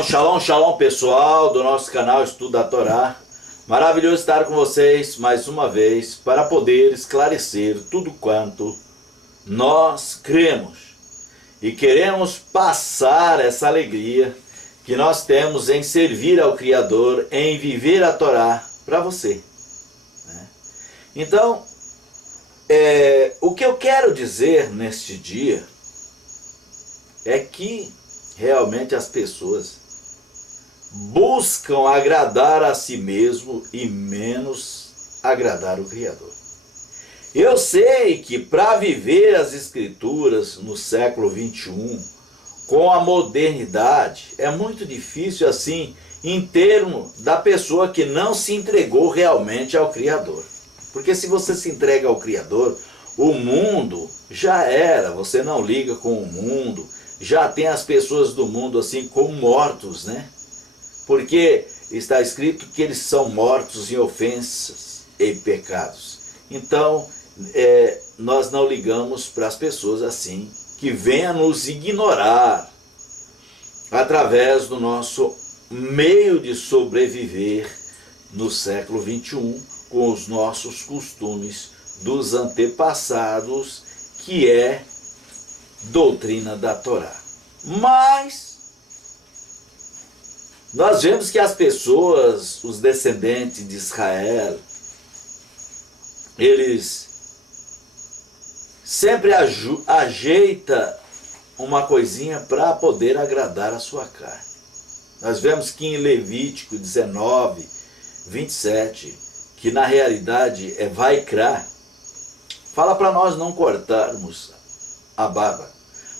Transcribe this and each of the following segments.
Shalom, shalom pessoal do nosso canal Estudo da Torá. Maravilhoso estar com vocês mais uma vez para poder esclarecer tudo quanto nós cremos e queremos passar essa alegria que nós temos em servir ao Criador, em viver a Torá para você. Então, o que eu quero dizer neste dia é que realmente as pessoas buscam agradar a si mesmo e menos agradar o Criador. Eu sei que para viver as Escrituras no século 21, com a modernidade, é muito difícil assim, em termos da pessoa que não se entregou realmente ao Criador. Porque se você se entrega ao Criador, o mundo já era, você não liga com o mundo, já tem as pessoas do mundo assim como mortos, né? Porque está escrito que eles são mortos em ofensas e pecados. Então, nós não ligamos para as pessoas assim, que venham nos ignorar através do nosso meio de sobreviver no século 21, com os nossos costumes dos antepassados, que é doutrina da Torá. Mas nós vemos que as pessoas, os descendentes de Israel, eles sempre ajeitam uma coisinha para poder agradar a sua carne. Nós vemos que em Levítico 19, 27, que na realidade é Vaikra, fala para nós não cortarmos a barba.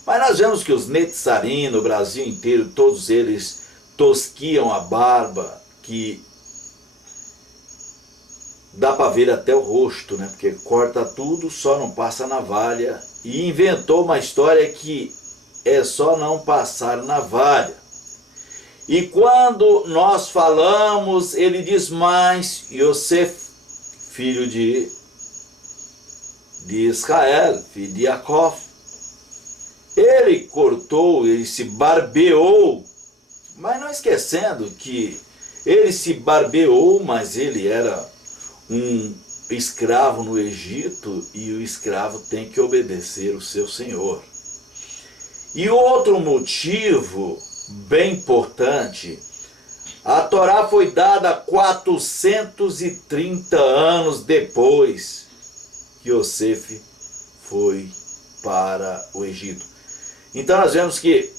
Mas nós vemos que os Netzarim no Brasil inteiro, todos eles tosquiam a barba, que dá para ver até o rosto, né? Porque corta tudo, só não passa navalha. E inventou uma história que é só não passar navalha. E quando nós falamos, ele diz mais, Yosef, filho de Israel, filho de Jacó, ele cortou, ele se barbeou, mas não esquecendo que ele se barbeou, mas ele era um escravo no Egito e o escravo tem que obedecer o seu senhor. E outro motivo bem importante, a Torá foi dada 430 anos depois que Yosef foi para o Egito. Então nós vemos que,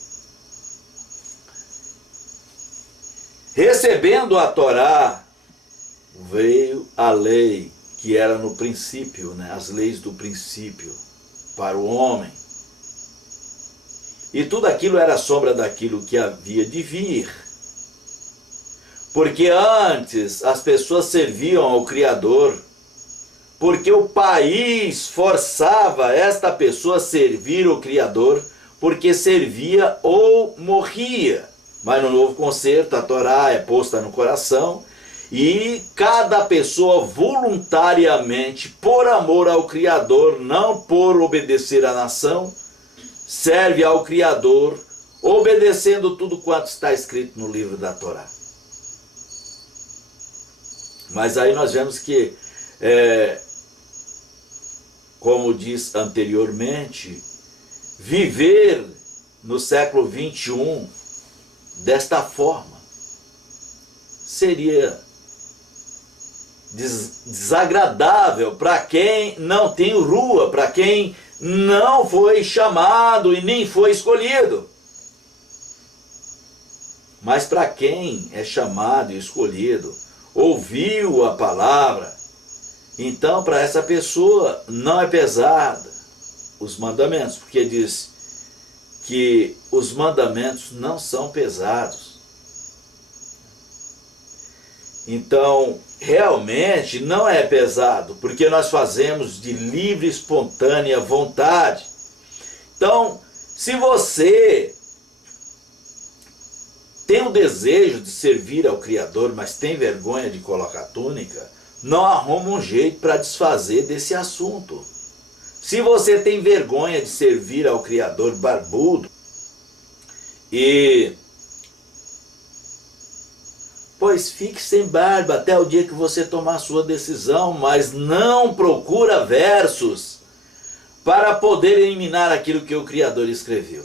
recebendo a Torá, veio a lei que era no princípio, né? As leis do princípio para o homem. E tudo aquilo era sombra daquilo que havia de vir. Porque antes as pessoas serviam ao Criador, porque o país forçava esta pessoa a servir o Criador, porque servia ou morria. Mas no novo concerto, a Torá é posta no coração, e cada pessoa voluntariamente, por amor ao Criador, não por obedecer à nação, serve ao Criador, obedecendo tudo quanto está escrito no livro da Torá. Mas aí nós vemos que, como diz anteriormente, viver no século 21 desta forma seria desagradável para quem não tem rua, para quem não foi chamado e nem foi escolhido. Mas para quem é chamado e escolhido, ouviu a palavra, então para essa pessoa não é pesada os mandamentos, porque diz que os mandamentos não são pesados. Então, realmente não é pesado, porque nós fazemos de livre e espontânea vontade. Então, se você tem o desejo de servir ao Criador, mas tem vergonha de colocar túnica, não arruma um jeito para desfazer desse assunto. Se você tem vergonha de servir ao Criador barbudo e pois fique sem barba até o dia que você tomar sua decisão, mas não procura versos para poder eliminar aquilo que o Criador escreveu,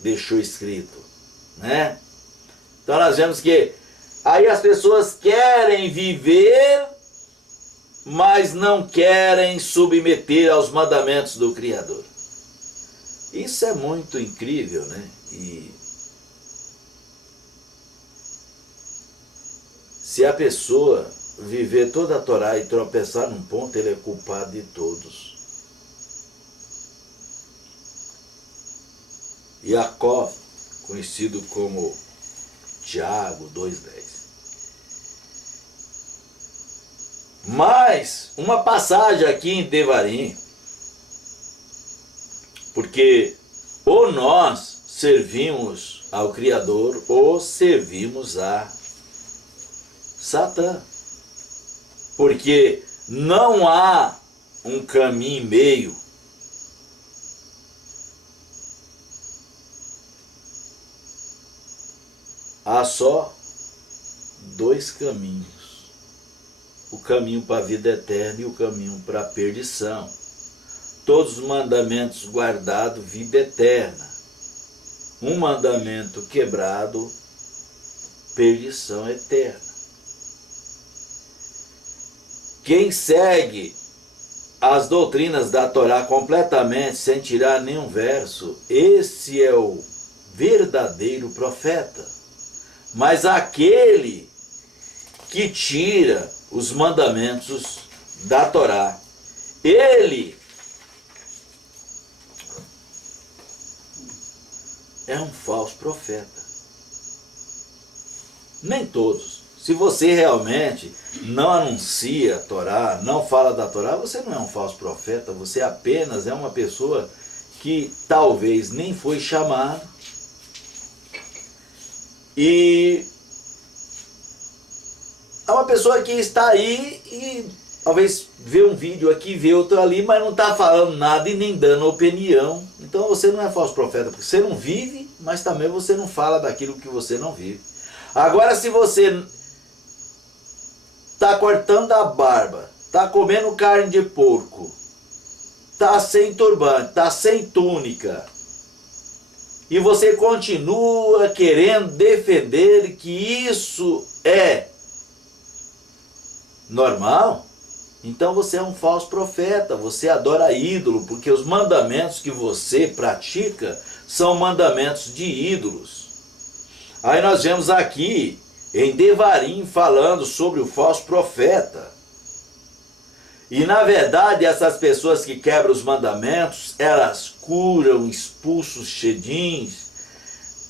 deixou escrito, né? Então nós vemos que aí as pessoas querem viver, mas não querem submeter aos mandamentos do Criador. Isso é muito incrível, né? E se a pessoa viver toda a Torá e tropeçar num ponto, ele é culpado de todos. Jacó, conhecido como Tiago 2,10. Mas, uma passagem aqui em Devarim, porque ou nós servimos ao Criador ou servimos a Satã. Porque não há um caminho meio. Há só dois caminhos. O caminho para a vida eterna e o caminho para a perdição. Todos os mandamentos guardados, vida eterna. Um mandamento quebrado, perdição eterna. Quem segue as doutrinas da Torá completamente, sem tirar nenhum verso, esse é o verdadeiro profeta. Mas aquele que tira os mandamentos da Torá, ele é um falso profeta. Nem todos. Se você realmente não anuncia a Torá, não fala da Torá, você não é um falso profeta, você apenas é uma pessoa que talvez nem foi chamada e é uma pessoa que está aí e talvez vê um vídeo aqui, vê outro ali, mas não está falando nada e nem dando opinião. Então você não é falso profeta, porque você não vive, mas também você não fala daquilo que você não vive. Agora, se você está cortando a barba, está comendo carne de porco, está sem turbante, está sem túnica, e você continua querendo defender que isso é normal, então você é um falso profeta, você adora ídolo, porque os mandamentos que você pratica são mandamentos de ídolos. Aí nós vemos aqui em Devarim falando sobre o falso profeta. E na verdade essas pessoas que quebram os mandamentos, elas curam, expulsam os shedins,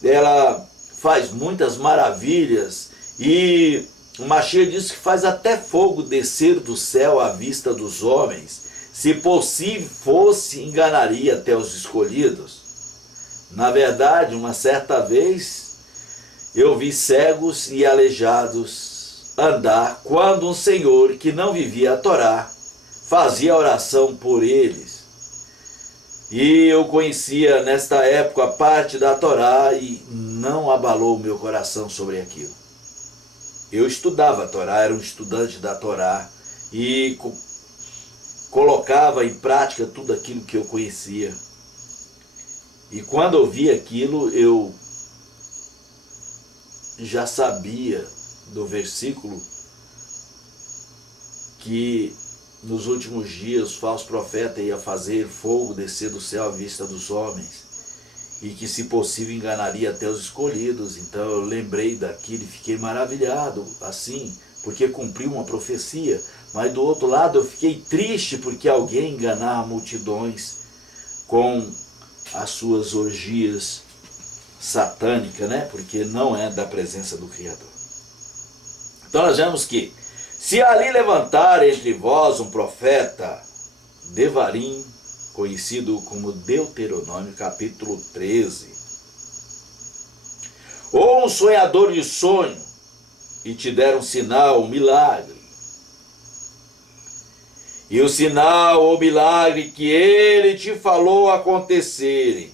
ela faz muitas maravilhas e o Mashiach diz que faz até fogo descer do céu à vista dos homens. Se possível fosse, enganaria até os escolhidos. Na verdade, uma certa vez eu vi cegos e aleijados andar, quando um senhor que não vivia a Torá fazia oração por eles. E eu conhecia nesta época a parte da Torá e não abalou o meu coração sobre aquilo. Eu estudava a Torá, era um estudante da Torá e colocava em prática tudo aquilo que eu conhecia. E quando eu vi aquilo, eu já sabia do versículo que nos últimos dias o falso profeta ia fazer fogo descer do céu à vista dos homens e que se possível enganaria até os escolhidos. Então eu lembrei daquilo e fiquei maravilhado assim, porque cumpriu uma profecia. Mas do outro lado eu fiquei triste porque alguém enganava multidões com as suas orgias satânica, né? Porque não é da presença do Criador. Então nós vemos que se ali levantar entre vós um profeta, Devarim, conhecido como Deuteronômio capítulo 13, ou um sonhador de sonho, e te der um sinal, um milagre, e o sinal ou milagre que ele te falou acontecerem,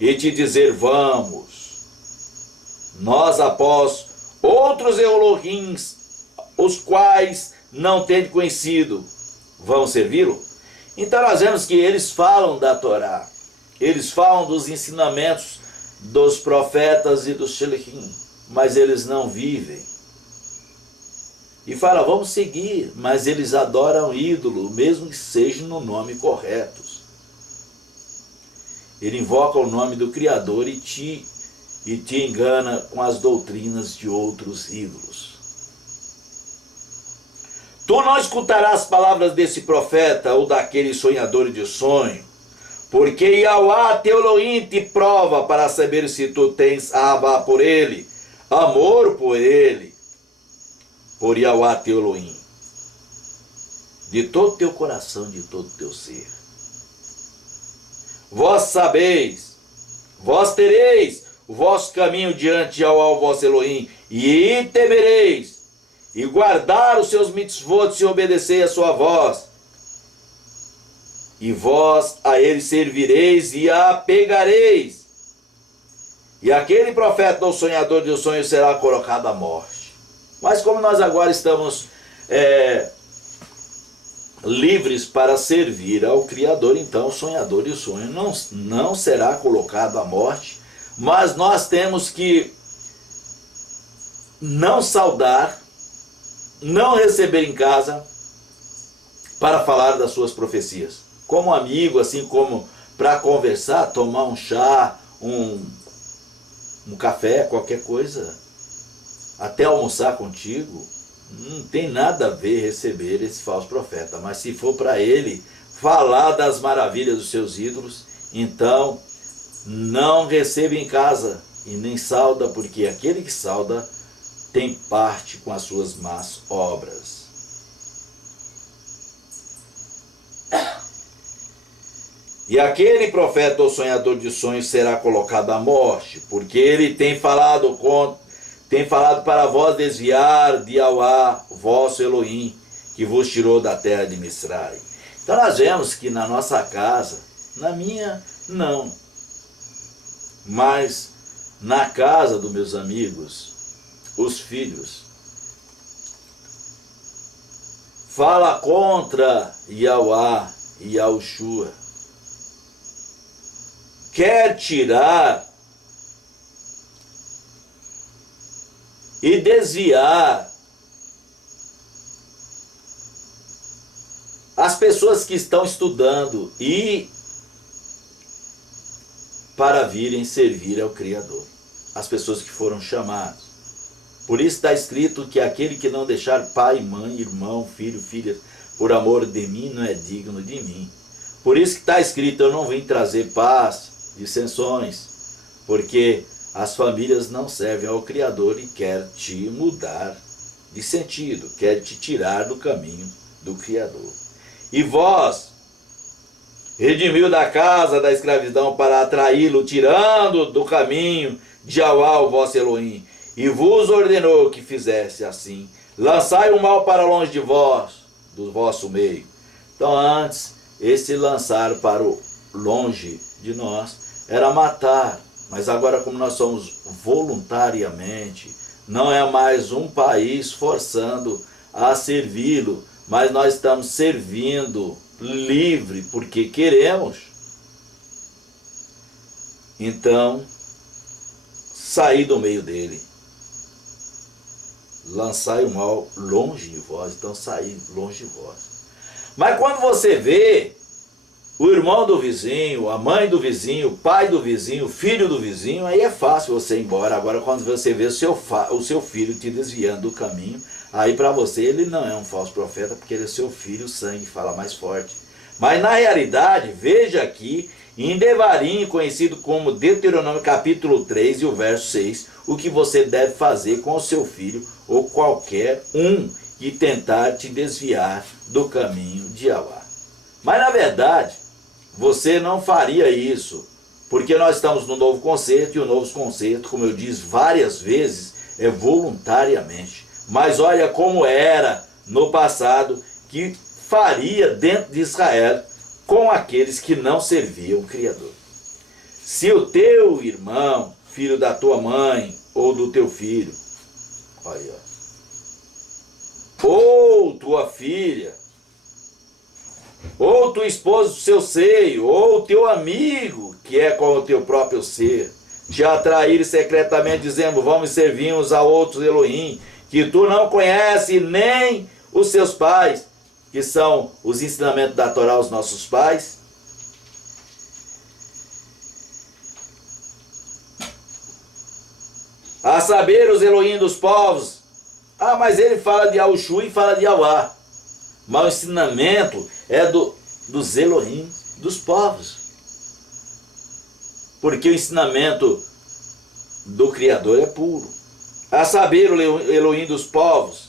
e te dizer, vamos, nós após outros Elohims, os quais não têm conhecido, vão servi-lo? Então nós vemos que eles falam da Torá, eles falam dos ensinamentos dos profetas e dos Shelihim, mas eles não vivem. E fala, vamos seguir, mas eles adoram ídolo, mesmo que seja no nome correto. Ele invoca o nome do Criador e te engana com as doutrinas de outros ídolos. Tu não escutarás palavras desse profeta ou daquele sonhador de sonho, porque Yahweh teu Elohim te prova para saber se tu tens Avá por ele, amor por ele, por Yahweh teu Elohim, de todo teu coração, de todo teu ser. Vós sabeis, vós tereis o vosso caminho diante ao vosso Elohim, e temereis, e guardar os seus mitzvot e obedecer a sua voz. E vós a ele servireis e a pegareis. E aquele profeta ou sonhador de sonhos será colocado à morte. Mas como nós agora estamos livres para servir ao Criador, então o sonhador de sonho não será colocado à morte, mas nós temos que não saudar, não receber em casa para falar das suas profecias. Como amigo, assim como para conversar, tomar um chá, um café, qualquer coisa, até almoçar contigo, não tem nada a ver receber esse falso profeta. Mas se for para ele falar das maravilhas dos seus ídolos, então não receba em casa e nem sauda, porque aquele que sauda tem parte com as suas más obras. E aquele profeta ou sonhador de sonhos será colocado à morte, porque ele tem falado para vós desviar de Yahweh, vosso Elohim, que vos tirou da terra de Misrai. Então nós vemos que na nossa casa, na minha, não, mas na casa dos meus amigos, os filhos, fala contra Yahweh e Yahushua, quer tirar e desviar as pessoas que estão estudando e para virem servir ao Criador, as pessoas que foram chamadas. Por isso está escrito que aquele que não deixar pai, mãe, irmão, filho, filha, por amor de mim, não é digno de mim. Por isso que está escrito, eu não vim trazer paz, dissensões, porque as famílias não servem ao Criador e quer te mudar de sentido, quer te tirar do caminho do Criador. E vós, redimiu da casa da escravidão para atraí-lo, tirando do caminho de Yahweh, o vosso Elohim, e vos ordenou que fizesse assim. Lançai o mal para longe de vós, do vosso meio. Então antes, esse lançar para o longe de nós era matar, mas agora como nós somos voluntariamente, não é mais um país forçando a servi-lo, mas nós estamos servindo livre porque queremos. Então, sair do meio dele. Lançai o mal longe de vós, então sair longe de vós. Mas quando você vê o irmão do vizinho, a mãe do vizinho, o pai do vizinho, o filho do vizinho, aí é fácil você ir embora. Agora quando você vê o seu filho te desviando do caminho, aí para você ele não é um falso profeta, porque ele é seu filho, o sangue fala mais forte. Mas na realidade, veja aqui, em Devarim, conhecido como Deuteronômio capítulo 3 e o verso 6, o que você deve fazer com o seu filho ou qualquer um que tentar te desviar do caminho de Yahweh. Mas na verdade, você não faria isso, porque nós estamos no novo concerto, e o novo concerto, como eu disse várias vezes, é voluntariamente. Mas olha como era no passado, que faria dentro de Israel com aqueles que não serviam o Criador. Se o teu irmão, filho da tua mãe ou do teu filho, Olha, ou tua filha, ou tua esposa do seu seio, ou teu amigo, que é como o teu próprio ser, te atrair secretamente, dizendo, vamos servir uns a outros Elohim, que tu não conheces nem os seus pais, que são os ensinamentos da Torá, os nossos pais. A saber, os Elohim dos povos. Ah, mas ele fala de Yahushua e fala de Yahweh. Mas o ensinamento é dos Elohim dos povos. Porque o ensinamento do Criador é puro. A saber, o Elohim dos povos,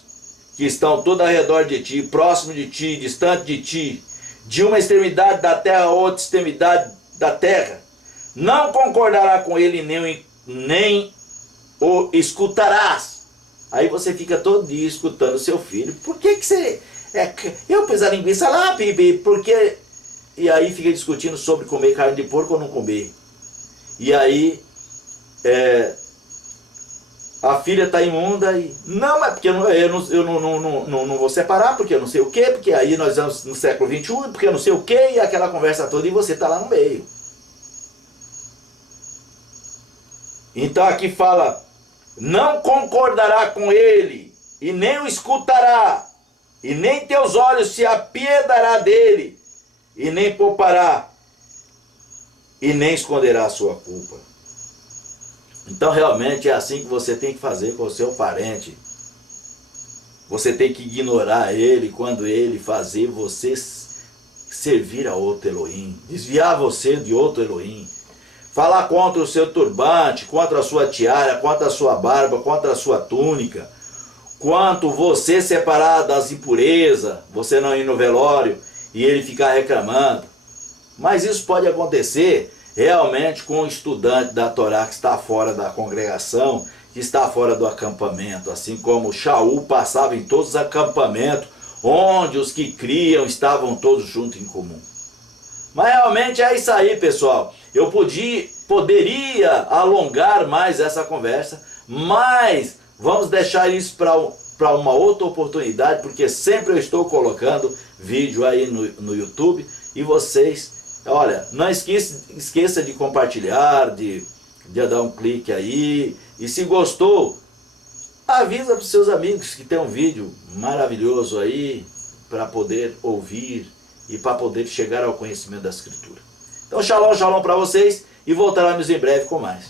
que estão todo ao redor de ti, próximo de ti, distante de ti, de uma extremidade da terra a outra extremidade da terra, não concordará com ele nem o escutarás. Aí você fica todo dia escutando seu filho. Por que você... eu pus a linguiça lá, Bibi, porque... E aí fica discutindo sobre comer carne de porco ou não comer. E aí... a filha está imunda e... Não, mas porque eu não vou separar, porque eu não sei o quê, porque aí nós estamos no século XXI, porque eu não sei o quê, e aquela conversa toda, e você está lá no meio. Então aqui fala... Não concordará com ele, e nem o escutará, e nem teus olhos se apiedará dele, e nem poupará, e nem esconderá a sua culpa. Então realmente é assim que você tem que fazer com o seu parente. Você tem que ignorar ele quando ele fazer você servir a outro Elohim, desviar você de outro Elohim. Falar contra o seu turbante, contra a sua tiara, contra a sua barba, contra a sua túnica. Quanto você separar das impurezas, você não ir no velório e ele ficar reclamando. Mas isso pode acontecer realmente com o estudante da Torá que está fora da congregação, que está fora do acampamento. Assim como Shaul passava em todos os acampamentos, onde os que criam estavam todos juntos em comum. Mas realmente é isso aí, pessoal. Eu poderia alongar mais essa conversa, mas vamos deixar isso para uma outra oportunidade, porque sempre eu estou colocando vídeo aí no YouTube, e vocês, olha, não esqueça de compartilhar, de dar um clique aí, e se gostou, avisa para os seus amigos que tem um vídeo maravilhoso aí, para poder ouvir, e para poder chegar ao conhecimento da Escritura. Então, shalom, shalom para vocês, e voltaremos em breve com mais.